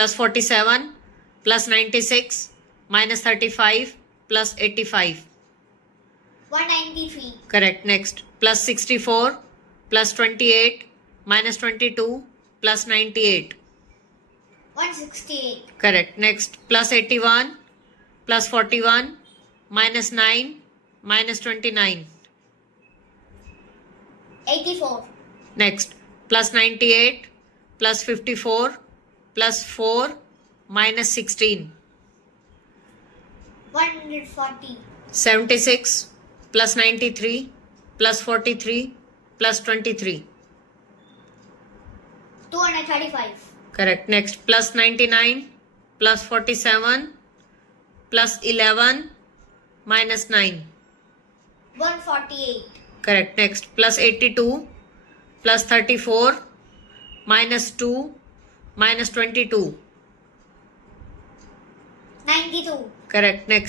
plus 47 plus 96 minus 35 plus 85. 193. Correct. Next, plus 64 plus 28 minus 22 plus 98. 168. Correct. Next, plus 81 plus 41 minus 9 minus 29. 84. Next, plus 98 plus 54 plus 4 minus 16. 140. 76 plus 93 plus 43 plus 23. 235. Correct. Next, plus 99 plus 47 plus 11 minus 9. 148. Correct. Next, plus 82 plus 34 minus 2 minus 22. 92. Correct. Next,